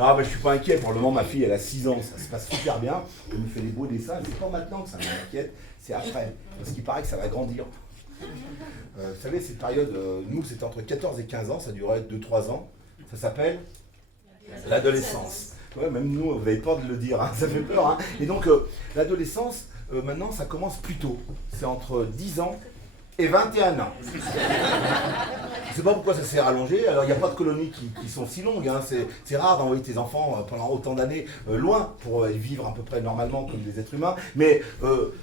Non, mais je suis pas inquiet. Pour le moment, ma fille, elle a 6 ans. Ça se passe super bien. Elle me fait des beaux dessins. C'est pas maintenant que ça m'inquiète, c'est après. Parce qu'il paraît que ça va grandir. Vous savez, cette période, nous, c'était entre 14 et 15 ans. Ça durait 2-3 ans. Ça s'appelle l'adolescence. Ouais, même nous, vous avez peur de le dire. Hein, ça fait peur. Hein. Et donc, l'adolescence, maintenant, ça commence plus tôt. C'est entre 10 ans et 21 ans. Je ne sais pas pourquoi ça s'est rallongé. Alors, il n'y a pas de colonies qui sont si longues. Hein. C'est rare d'envoyer tes enfants pendant autant d'années loin pour vivre à peu près normalement comme des êtres humains. Mais eux,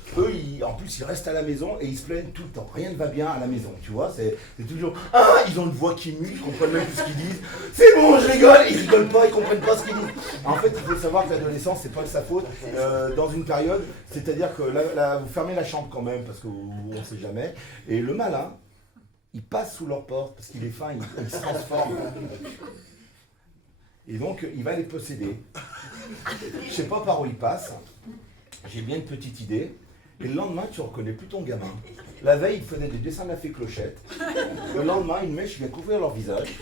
en plus, ils restent à la maison et ils se plaignent tout le temps. Rien ne va bien à la maison, tu vois. C'est toujours « Ah !» Ils ont une voix qui mue, ils comprennent même plus ce qu'ils disent. « C'est bon, je rigole !» Ils rigolent pas, ils comprennent pas ce qu'ils disent. En fait, il faut savoir que l'adolescence, c'est pas de sa faute. Dans une période, c'est-à-dire que vous fermez la chambre quand même, parce qu'on ne sait jamais. Et le malin, il passe sous leur porte, parce qu'il est fin, il se transforme. Et donc, il va les posséder. Je sais pas par où il passe. J'ai bien une petite idée. Et le lendemain, tu reconnais plus ton gamin. La veille, il faisait des dessins de la fée Clochette. Le lendemain, une mèche vient couvrir leur visage.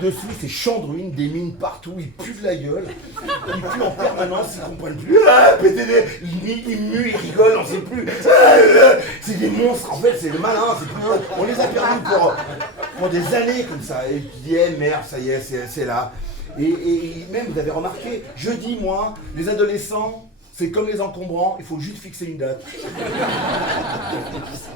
Dessous, c'est champ de ruines, des mines partout, ils puent de la gueule. Ils puent en permanence, ils comprennent plus. Ah, PTD, ils muent, ils rigolent, on sait plus. C'est des monstres, en fait, c'est le malin, c'est plus eux. On les a perdus pour des années comme ça. Et tu dis, merde, ça y est, c'est là. Et même, vous avez remarqué, je dis, moi, les adolescents, c'est comme les encombrants, il faut juste fixer une date.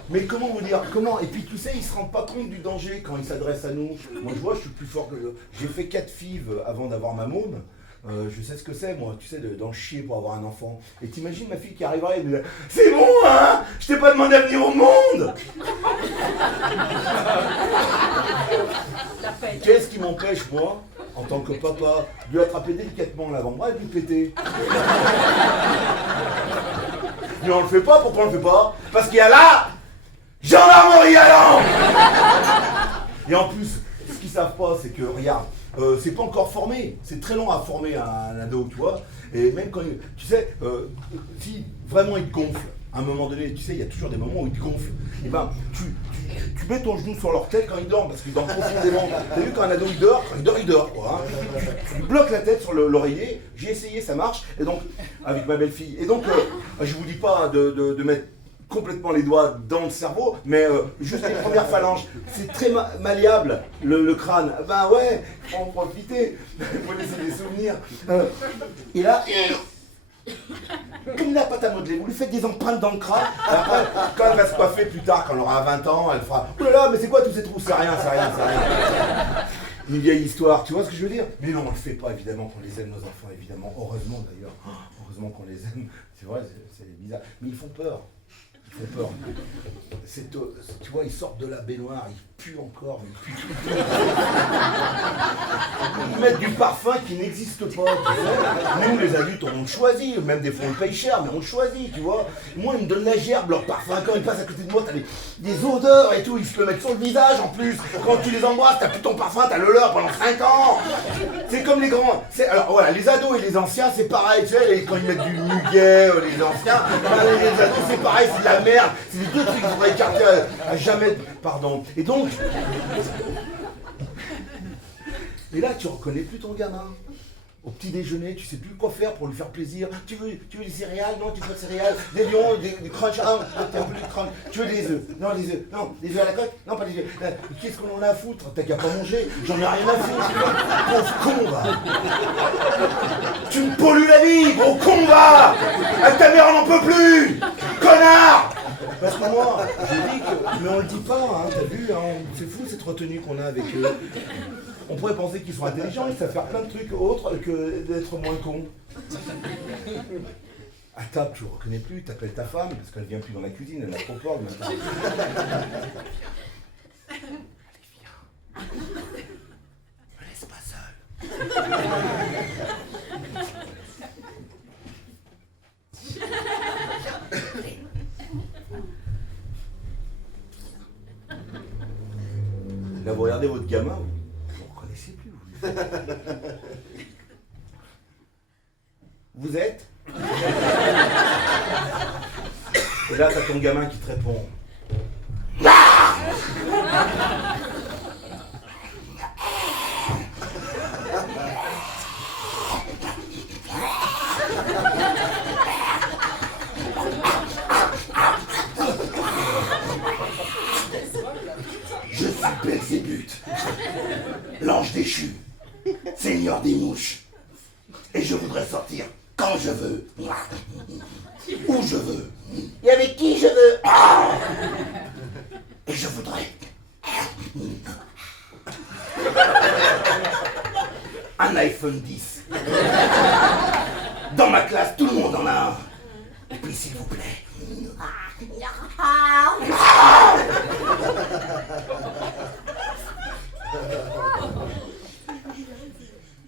Mais comment vous dire, comment? Et puis tu sais, ils ne se rendent pas compte du danger quand ils s'adressent à nous. Moi je vois, je suis plus fort que... J'ai fait 4 fives avant d'avoir ma môme. Je sais ce que c'est, moi, tu sais, d'en chier pour avoir un enfant. Et t'imagines ma fille qui arriverait et me dit « C'est bon, hein? Je t'ai pas demandé à venir au monde !» Qu'est-ce qui m'empêche, moi, en tant que papa, de lui attraper délicatement l'avant-bras et de lui péter? Mais on le fait pas, pourquoi on le fait pas? Parce qu'il y a là gendarmerie allant. Et en plus, ce qu'ils savent pas, c'est que, regarde, c'est pas encore formé, c'est très long à former un ado, tu vois. Et même quand, tu sais, si vraiment il te gonfle, à un moment donné, tu sais, il y a toujours des moments où il te gonfle, et ben, tu mets ton genou sur leur tête quand ils dorment, parce qu'ils dorment profondément. T'as vu quand un ado il dort, quoi. Hein. Tu bloques la tête sur l'oreiller, j'ai essayé, ça marche, et donc, avec ma belle-fille. Et donc, je vous dis pas de mettre complètement les doigts dans le cerveau, mais juste les premières phalanges, c'est très malléable, le crâne. Ben ouais, faut en profiter, faut laisser des souvenirs. Et là, comme il n'a pas à modeler, vous lui faites des empreintes dans le crâne, après, quand elle va se coiffer plus tard, quand elle aura 20 ans, elle fera « Oh là là, mais c'est quoi tous ces trous? C'est rien. » Une vieille histoire, tu vois ce que je veux dire? Mais non, on le fait pas, évidemment, qu'on les aime, nos enfants, évidemment, heureusement d'ailleurs, heureusement qu'on les aime, c'est vrai, c'est bizarre, mais ils font peur. Ils font peur. Tu vois, ils sortent de la baignoire, ils puent encore, ils puent tout. Ils mettent du parfum qui n'existe pas, tu vois. Nous, les adultes, on le choisit, même des fois on le paye cher, mais on le choisit, tu vois. Moi, ils me donnent la gerbe, leur parfum, quand ils passent à côté de moi, t'as des odeurs et tout, ils se le mettent sur le visage en plus. Quand tu les embrasses, t'as plus ton parfum, t'as le leur pendant 5 ans. C'est comme les grands. Alors voilà, les ados et les anciens, c'est pareil, tu sais, quand ils mettent du muguet, les anciens, les ados, c'est pareil, c'est de la merde. C'est les deux trucs qu'il faudrait écarter à jamais. Pardon. Et donc. Et là, tu reconnais plus ton gamin. Au petit déjeuner, tu sais plus quoi faire pour lui faire plaisir. Tu veux des céréales? Non, tu veux pas de céréales. Des lions, des crunchs. Ah, t'as un peu de crunch. Tu veux des œufs? Non, des œufs. Non, des œufs à la coque? Non, pas des œufs. Qu'est-ce qu'on en a à foutre? T'as qu'à pas manger. J'en ai rien à foutre. Pauvre con, va. Tu me pollues la vie, gros con, va. Avec ta mère, on n'en peut plus. Connard. Parce que moi, je dis que... Mais on le dit pas, hein, t'as vu, hein, c'est fou cette retenue qu'on a avec eux. On pourrait penser qu'ils sont intelligents, ils savent faire plein de trucs autres que d'être moins cons. À table, tu ne reconnais plus, tu appelles ta femme, parce qu'elle ne vient plus dans la cuisine, elle a trop peur maintenant. Allez, viens. Me laisse pas seul. Là, vous regardez votre gamin, vous ne reconnaissez plus. Vous êtes? Et là, t'as ton gamin qui te répond. sortir quand je veux, où je veux, Et avec qui je veux? et je voudrais un iPhone 10. Dans ma classe, tout le monde en a un. Et puis s'il vous plaît,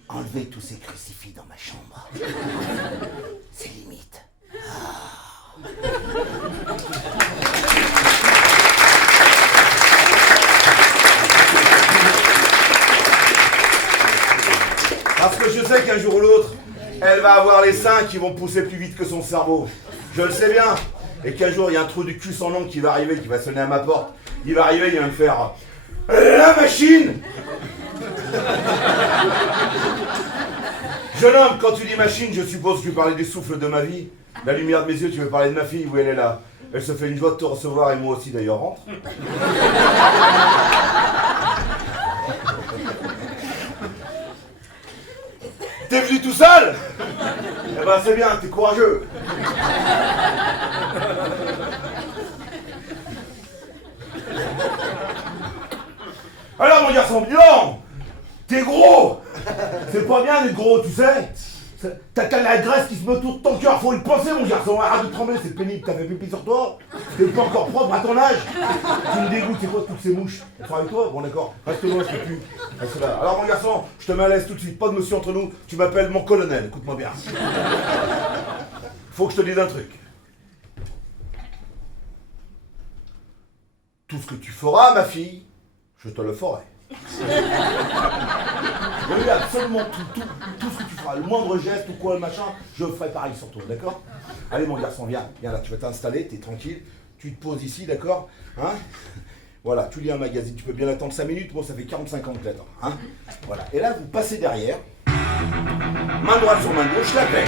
enlevez tous ces crucifix dans ma chambre. C'est limite. Parce que je sais qu'un jour ou l'autre, elle va avoir les seins qui vont pousser plus vite que son cerveau. Je le sais bien. Et qu'un jour, il y a un trou du cul sans nom qui va arriver, qui va sonner à ma porte. Il va arriver, il va me faire la machine. Jeune homme, quand tu dis machine, je suppose que tu parlais du souffle de ma vie. La lumière de mes yeux, tu veux parler de ma fille, où elle est là. Elle se fait une joie de te recevoir et moi aussi d'ailleurs, rentre. T'es venu tout seul? Eh ben c'est bien, t'es courageux. Alors mon garçon, bilan, t'es gros. C'est pas bien d'être gros, tu sais. T'as la graisse qui se met tout ton cœur, faut y penser mon garçon, arrête de trembler, c'est pénible, t'as fait pipi sur toi, t'es pas encore propre à ton âge. Tu me dégoûtes, c'est quoi toutes ces mouches? Elles sont avec toi? Bon d'accord, reste loin, je peux plus. Reste là. Alors mon garçon, je te mets à l'aise tout de suite, pas de monsieur entre nous, tu m'appelles mon colonel, écoute-moi bien. Faut que je te dise un truc. Tout ce que tu feras, ma fille, je te le ferai. Oui, absolument tout ce que tu feras, le moindre geste ou quoi, le machin, je ferai pareil sur toi, d'accord? Allez mon garçon, viens là, tu vas t'installer, t'es tranquille, tu te poses ici, d'accord? Hein? Voilà, tu lis un magazine, tu peux bien attendre 5 minutes, bon ça fait 45 ans que t'attends, hein? Voilà, et là vous passez derrière, main droite sur main gauche, la paix.